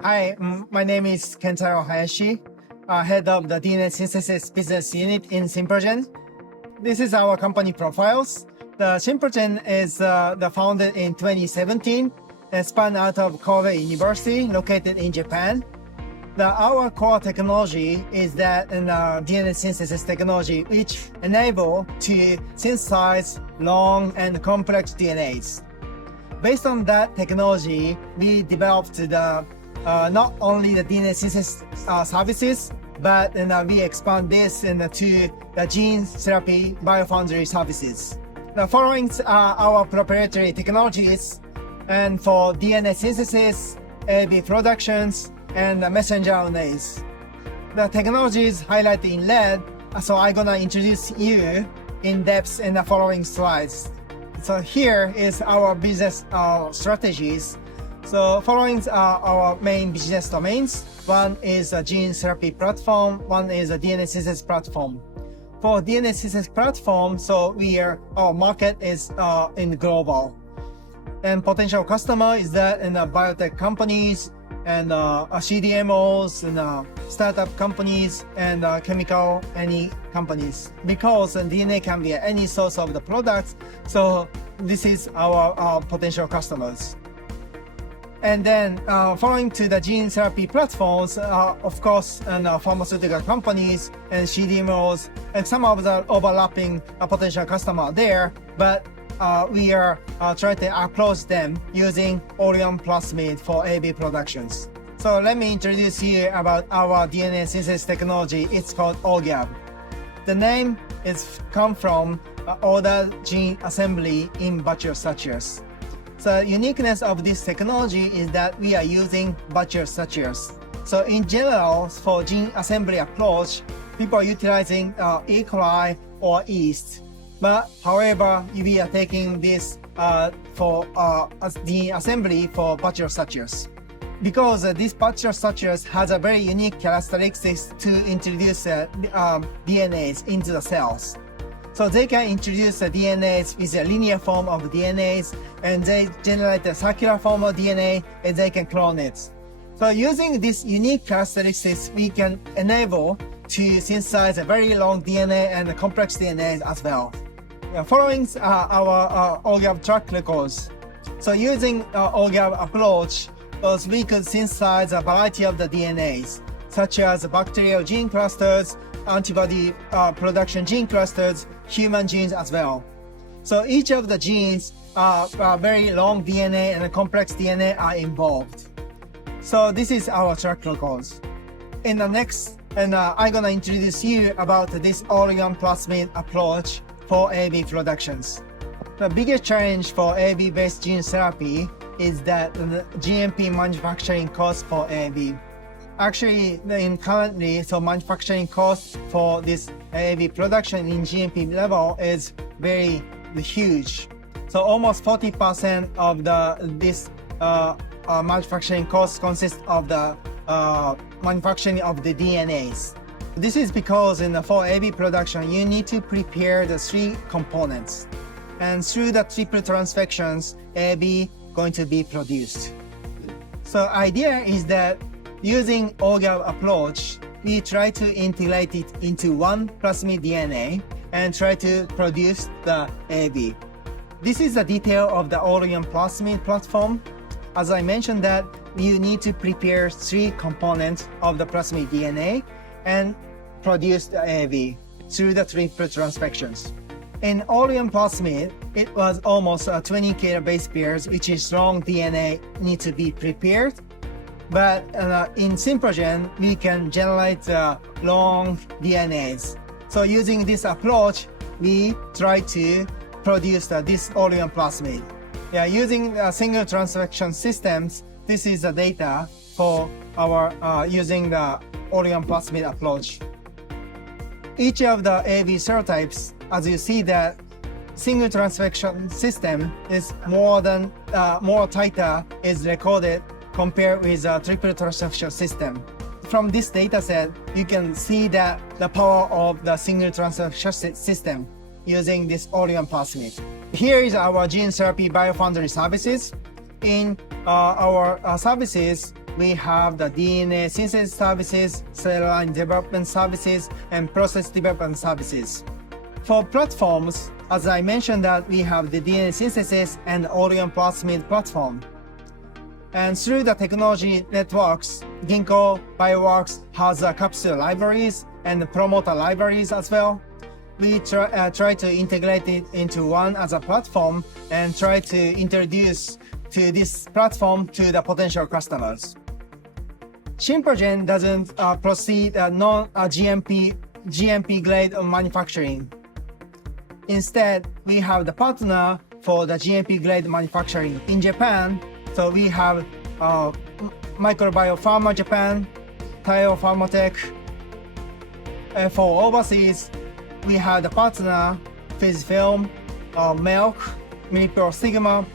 Hi, my name is Kentaro Hayashi, head of the DNA synthesis business unit in Synplogen. This is our company profiles. The Synplogen is founded in 2017 and spun out of Kobe University, located in Japan. Our core technology is that in DNA synthesis technology, which enable to synthesize long and complex DNAs. Based on that technology, we developed not only the DNA synthesis services, but we expand this to the gene therapy biofoundry services. The following are our proprietary technologies, and for DNA synthesis, AAV productions, and messenger RNAs. The technologies highlighted in red, so I'm gonna introduce you in depth in the following slides. So here is our business strategies. So following are our main business domains. One is a gene therapy platform, one is a DNA synthesis platform. For DNA synthesis platform, so our market is in global. And potential customer is that in the biotech companies and CDMOs and startup companies and chemical any companies. Because DNA can be any source of the products, so this is our potential customers. And then following to the gene therapy platforms, of course, and pharmaceutical companies and CDMOs, and some of the overlapping potential customer there, but we are trying to approach them using Orion plasmid for AAV productions. So let me introduce you about our DNA synthesis technology. It's called OGAB. The name is come from ordered gene assembly in batch structures. The uniqueness of this technology is that we are using batch structures. So in general, for gene assembly approach, people are utilizing E. coli or yeast. But however, we are taking this for gene assembly for batch structures. Because these batch structures has a very unique characteristics to introduce DNAs into the cells. So they can introduce the DNAs with a linear form of DNAs, and they generate a circular form of DNA, and they can clone it. So using these unique characteristics, we can enable to synthesize a very long DNA and complex DNAs as well. Following our OGAB track records. So using OGAB approach, we could synthesize a variety of the DNAs, such as bacterial gene clusters, antibody production gene clusters, human genes as well. So each of the genes are very long DNA and complex DNA are involved. So this is our track records. In the next, I'm gonna introduce you about this Orion plasmid approach for AAV productions. The biggest challenge for AAV-based gene therapy is that the GMP manufacturing cost for AAV. Actually, currently, so manufacturing cost for this AAV production in GMP level is very huge. So almost 40% of this manufacturing cost consists of the manufacturing of the DNAs. This is because for AAV production, you need to prepare the 3 components. And through the triple transfections, AAV going to be produced. So idea is that using OGAB approach, we try to integrate it into one plasmid DNA and try to produce the AAV. This is the detail of the Orion plasmid platform. As I mentioned that you need to prepare 3 components of the plasmid DNA and produce the AAV through the triple transfections. In Orion plasmid, it was almost 20 kilobase pairs, which is long DNA need to be prepared. But in Synplogen, we can generate long DNAs. So using this approach, we try to produce this Orion plasmid. Using single transfection systems, this is the data for our using the Orion plasmid approach. Each of the AAV serotypes, as you see, that single transfection system is more tighter is recorded compared with a triple transfection system. From this data set, you can see that the power of the single transfection system using this Orion plasmid. Here is our gene therapy biofoundry services. In our services, we have the DNA synthesis services, cell line development services, and process development services. For platforms, as I mentioned that we have the DNA synthesis and Orion plasmid platform. And through the technology networks, Ginkgo Bioworks has capsule libraries and promoter libraries as well. We try to integrate it into one as a platform and try to introduce to this platform to the potential customers. Synplogen doesn't proceed GMP grade manufacturing. Instead, we have the partner for the GMP grade manufacturing in Japan. So we have Microbiopharma Japan, Taiyo Pharmatech. For overseas, we have the partner Fujifilm, Merck, Minipro Sigma.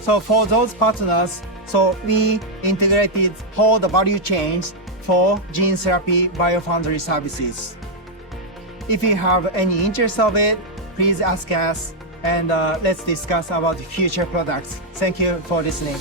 So for those partners, so we integrated all the value chains for gene therapy biofoundry services. If you have any interest of it, please ask us and let's discuss about future products. Thank you for listening.